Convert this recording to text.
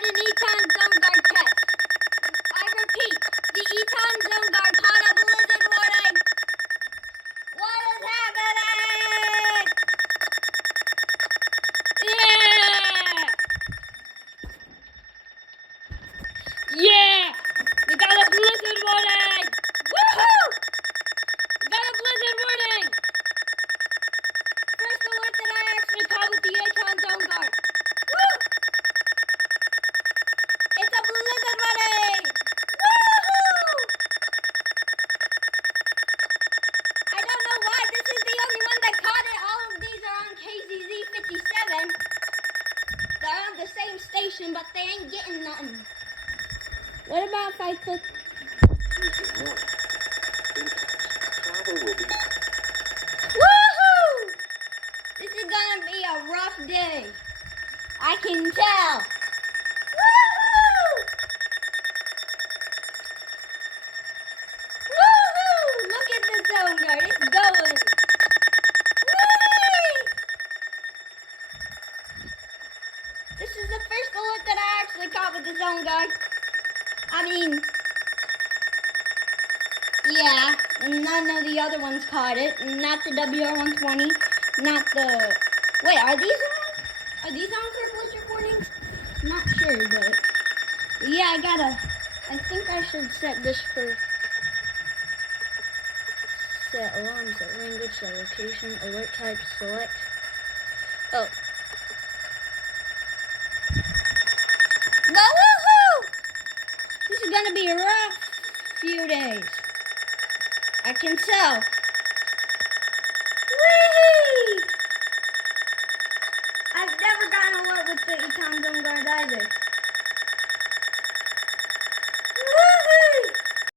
caught an Eton zoneguard test. I repeat, the Eton zoneguard caught a blizzard warning. What is happening? Yeah! Yeah! We got a blizzard warning! Woohoo! We got a blizzard warning! First alert that I actually caught with the Eton zoneguard. Woo! It's a blizzard warning! Woohoo! I don't know why this is the only one that caught it. All of these are on KZZ57. They're on the same station, but they ain't getting nothing. What about if I click? Woohoo! This is gonna be a rough day. I can tell. Woohoo! Woohoo! Look at the zoneguard. It's going. Whee! This is the first alert that I actually caught with the zoneguard. I mean, yeah, none of the other ones caught it. Not the WR120, not the... Wait, are these on? Are these on for blizzard warnings? Not sure, but... Yeah, I think I should set this for... Set alarm, set language, set location, alert type, select... Oh. Go woohoo! This is gonna be a rough few days. I can tell. Whee!